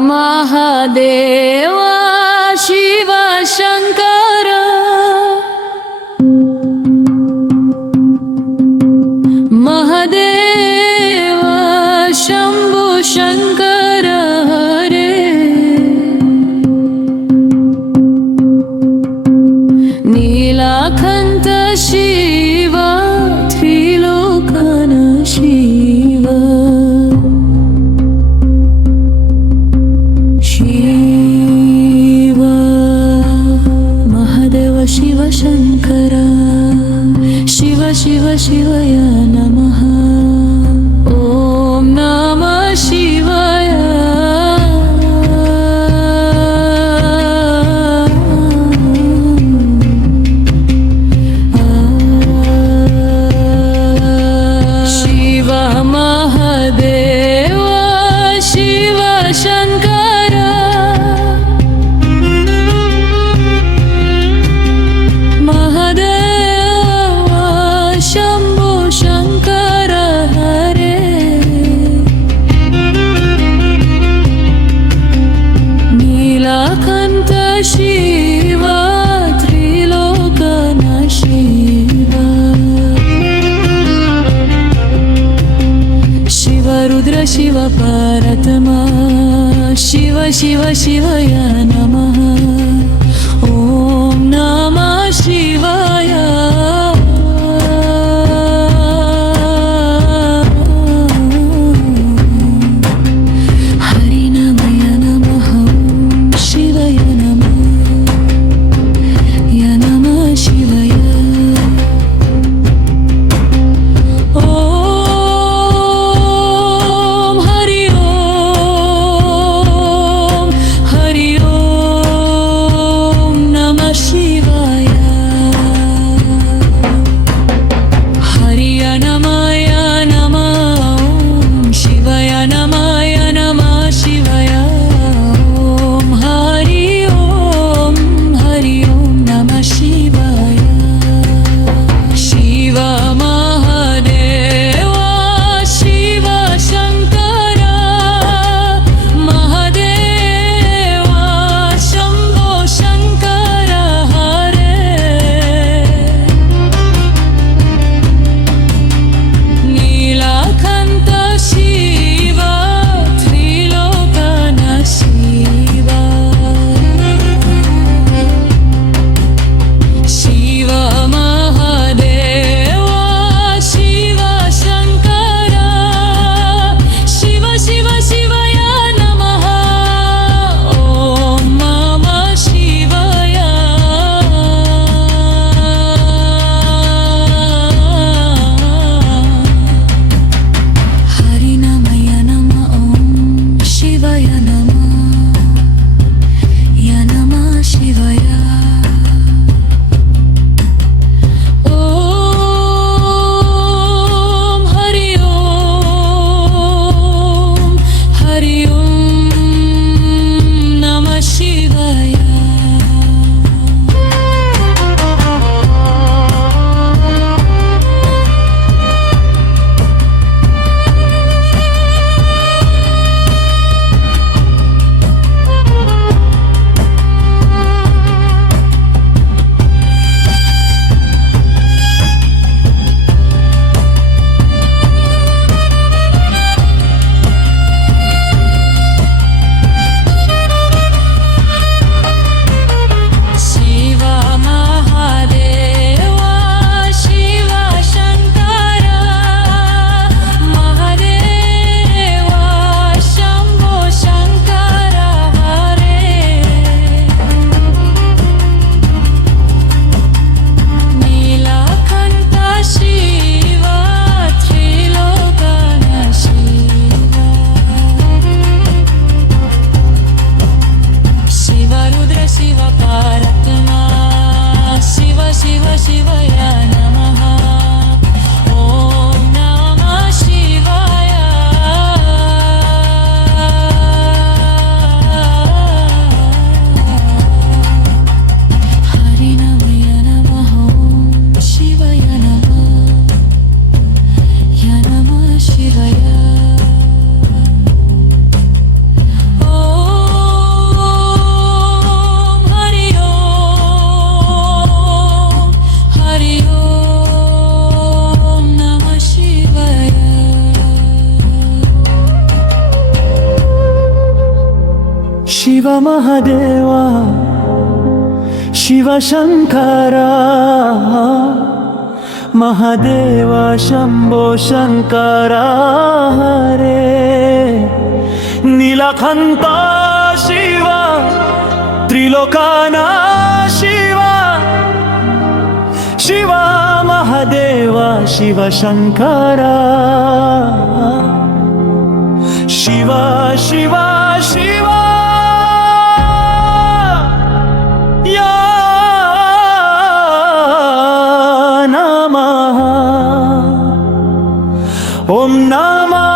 महादेव शिव शंकर महादेव शंभु शंकर हरे नीलकंठ शिव त्रिलोकन शिव शिव महादेव शिव शंकर शिव शिव शिवय नमः ॐ नमः शिवाय शिव महादेव शिव शंकर महादेव शंभु शंकर हरे नीलकंठ शिव त्रिलोकन शिव शिव रुद्र शिव परतमा शिव शिव शिवय नमः ॐ नमः शिवाय हरिनामय नमः शिवाय नमः य नमः शिवाय ॐ हरि ओम ಮಹದೇವ ಶಿವಶಂಕರ ಮಹದೇವ ಶಂಭೋ ಶಂಕರ ಹರೇ ನೀಲಕಂಠ ಶಿವ ತ್ರಿಲೋಕನ ಶಿವ ಶಿವ ಮಹದೇವ ಶಿವಶಂಕರ ಶಿವ ಶಿವ ಶಿವ ಯಾ ನಮಃ ಓಂ ನಮಃ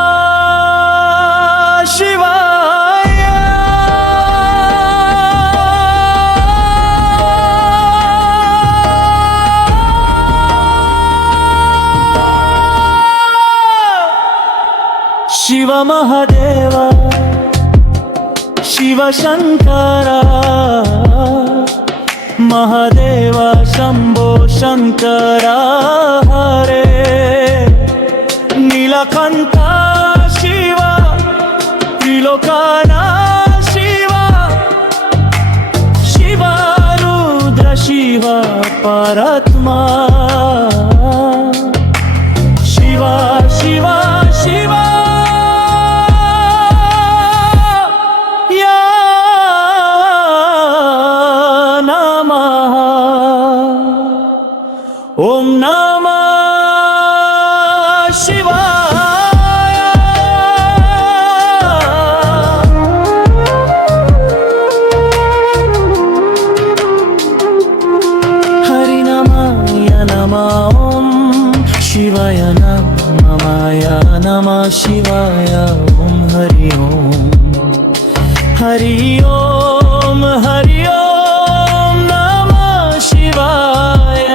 ಶಿವಾಯ ಶಿವ ಮಹದೇವ ಶಿವಶಂಕರ ಮಹದೇವ ಶಂಭೋ ಶಂಕರ ಹರೇ ನೀಲಕಂಠ ಶಿವ ತ್ರಿಲೋಕನ ಶಿವ ಶಿವ ರುದ್ರ ಶಿವ ಪರತ್ಮ ಶಿವ ಶಿವ ಶಿವ ಓಂ ನಮಃ ಶಿವಾಯ ಹರಿ ನಮಃ ನಮಃ ಓಂ ಶಿವಾಯ ನಮಃ ನಮಃ ಶಿವಾಯ ಓಂ ಹರಿ ಓಂ ಹರಿ ಓಂ ಹರಿ ಓಂ ನಮಃ ಶಿವಾಯ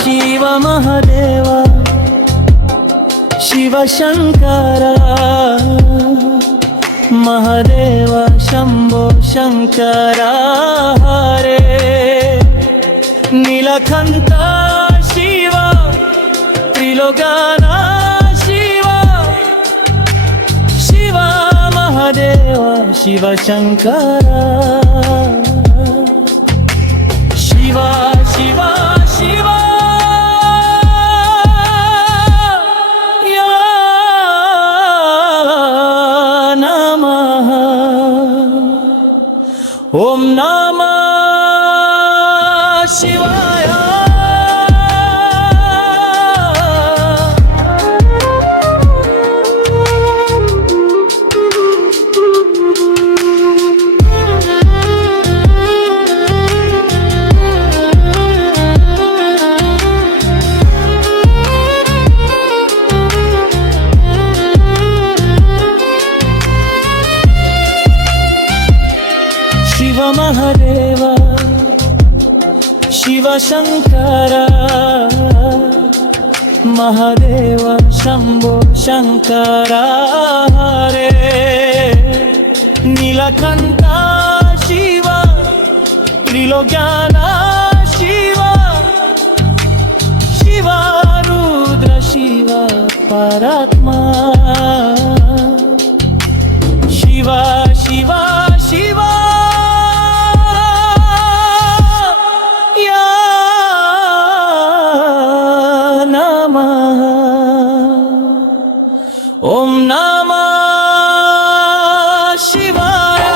ಶಿವ ಮಹದೇವ ಶಿವಶಂಕರ ಮಹದೇವ ಶಂಭೋ ಶಂಕರ ಹರೇ ನೀಲಕಂಠ ಶಿವ ತ್ರಿಲೋಕನ ಶಿವ ಶಿವ ಮಹದೇವ ಶಿವಶಂಕರ ಶಿವ ಶಿವ ಶಿವ ಓಂ ನಮಃ ಶಿವಾಯ ಶಿವ ಮಹದೇವ ಶಿವಶಂಕರ ಮಹದೇವ ಶಂಭೋ ಶಂಕರ ಹರೇ ನೀಲಕಂಠ ಶಿವ ತ್ರಿಲೋಕನ ಶಿವ ಶಿವ ರುದ್ರ ಶಿವ ಪರತ್ಮ ಶಿವ ಶಿವ ಶಿವ ಓಂ ನಮಃ ಶಿವಾಯ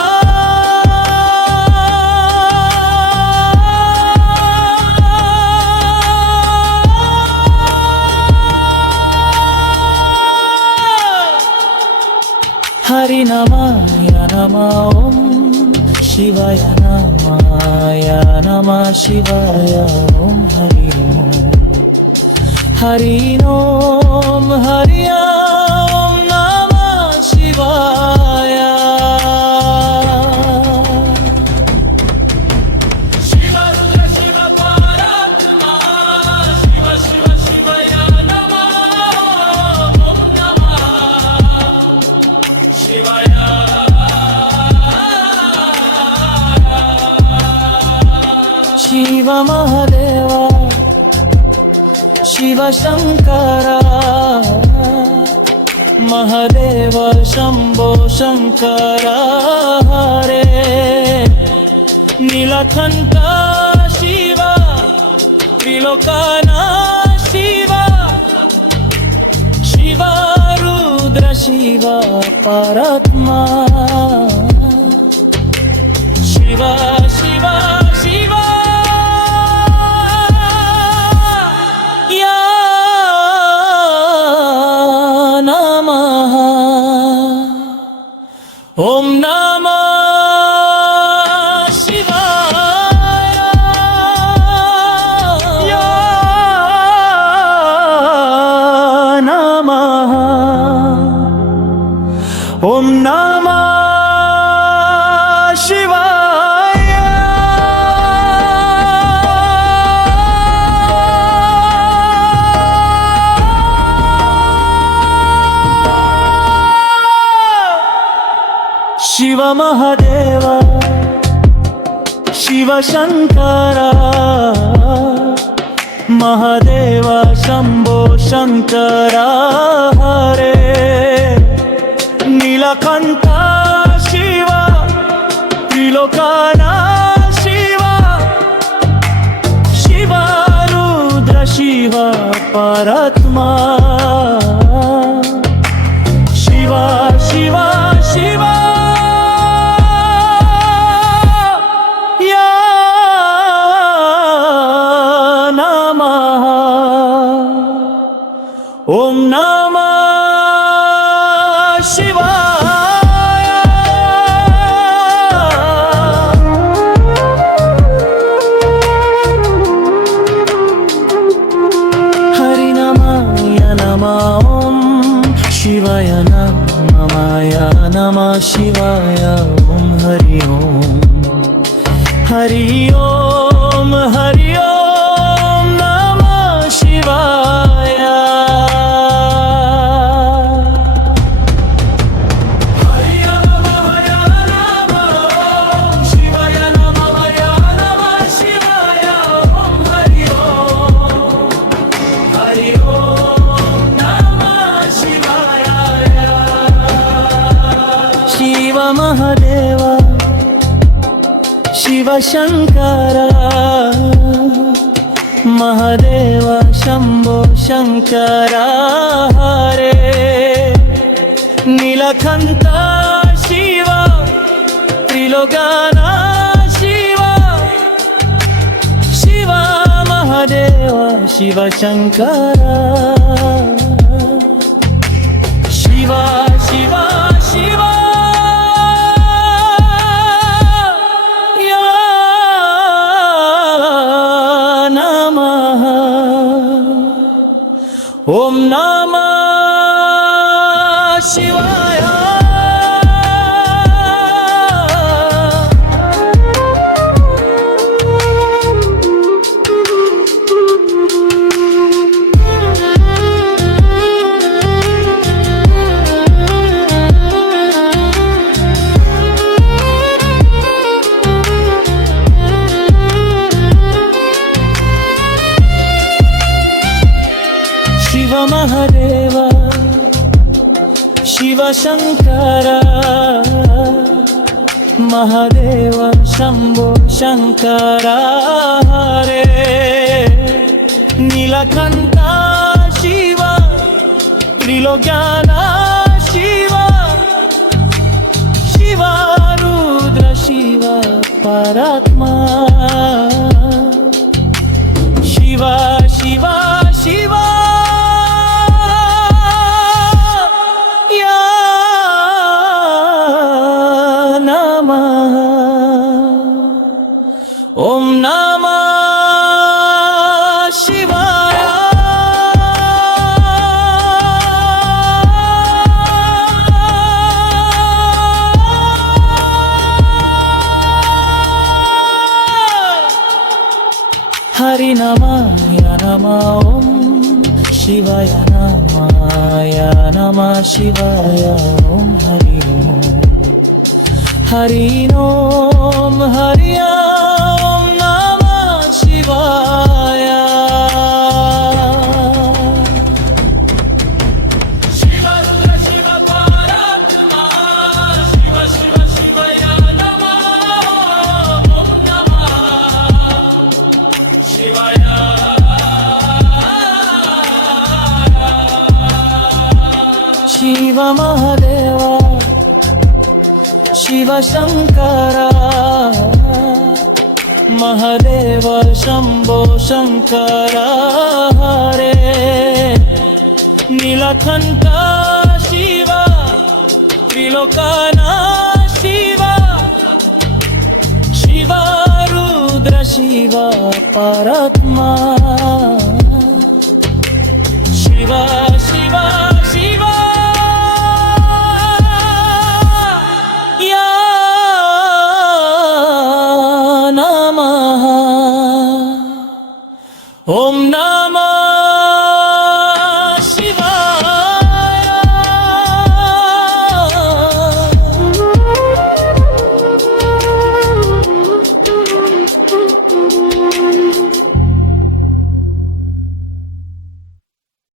ಹರಿ ನಮಃ ನಮಃ ಓಂ ಶಿವಾಯ ನಮಃ ಶಿವಾಯ ಓಂ ಹರಿ ಓಂ ಹರಿ ಓಂ ಹರಿ ಓಂ ನಮಃ ಶಿವಾಯ ಶಿವ ರುದ್ರ ಶಿವ ಪರತ್ಮ ಶಿವ ಶಿವ ಶಿವಯ ನಮಃ ಓಂ ನಮಃ ಶಿವ ಮಹಾದೇವ ಶಿವ ಶಂಕರ ಮಹಾದೇವ ಶಂಭೋ ಶಂಕರ ಹರೇ ನೀಲಕಂಠ ಶಿವ ತ್ರಿಲೋಕನ ಶಿವ ಶಿವ ರುದ್ರ ಶಿವ ಪರತ್ಮ ಶಿವ ಶಿವ ಶಿವ ಯಾ ನಮಃ ಓಂ ನಮಃ ಶಿವಾಯ ಯಾ ನಮಃ ಓಂ ನಮಃ ಶಿವಾಯ ಶಿವ ಮಹಾದೇವ ಶಿವ ಶಂಕರ ಮಹಾದೇವ ಶಂಭೋ ಶಂಕರ ಹರೇ ನೀಲಕಂಠ ಶಿವ ತ್ರಿಲೋಕನ ಶಿವ ಶಿವ ರುದ್ರ ಶಿವ ಪರತ್ಮ ಶಿವ ಶಿವ ಶಿವ ಯಾ ನಮಃ ಓಂ ನಮಃ ಶಿವಾಯ ಹರಿ ನಮಃ ನಮಃ ಓಂ ಶಿವಾಯ ನಮಃ ನಮಃ ಶಿವಾಯ ಓಂ ಹರಿ ಓಂ ಹರಿ ಓಂ ಹರಿ ಓಂ ನಮಃ ಶಿವಾಯ ಶಿವ ಮಹಾದೇವ ಶಿವ ಶಂಕರ ಮಹಾದೇವ ಶಂಭೋ ಶಂಕರ ಹರೇ ನೀಲಕಂಠ ಶಿವ ತ್ರಿಲೋಕನ ಶಿವ ಶಿವ ಮಹಾದೇವ ಶಿವ ಶಂಕರ ಶಿವ ಶಿವ ಶಿವ ಯಾ ನಮಃ ಓಂ ನಮಃ ಶಿವಾಯ ಶಿವ ಮಹಾದೇವ ಶಿವ ಶಂಕರ ಮಹಾದೇವ ಶಂಭೋ ಶಂಕರ ಹರೇ ನೀಲಕಂಠ ಶಿವ ತ್ರಿಲೋಕನ ಶಿವ ಶಿವ ರುದ್ರ ಶಿವ ಪರತ್ಮ ಶಿವ ಶಿವ ಶಿವ ಯಾ ನಮಃ ಓಂ ನಮಃ ಶಿವಾಯ ಹರಿ ನಮಃ ನಮಃ ಓಂ ಶಿವಾಯ ನಮಃ ಶಿವಾಯ ಓಂ ಹರಿ ಓಂ ಹರಿ ಓಂ ಹರಿ ಓಂ ನಮಃ ಶಿವ ಶಂಕರ ಮಹದೇವ ಶಂಭೋ ಶಂಕರ ಹರೇ ನೀಲಕಂಠ ಶಿವ ತ್ರಿಲೋಕನ ಶಿವ ಶಿವ ರುದ್ರ ಶಿವ ಪರತ್ಮ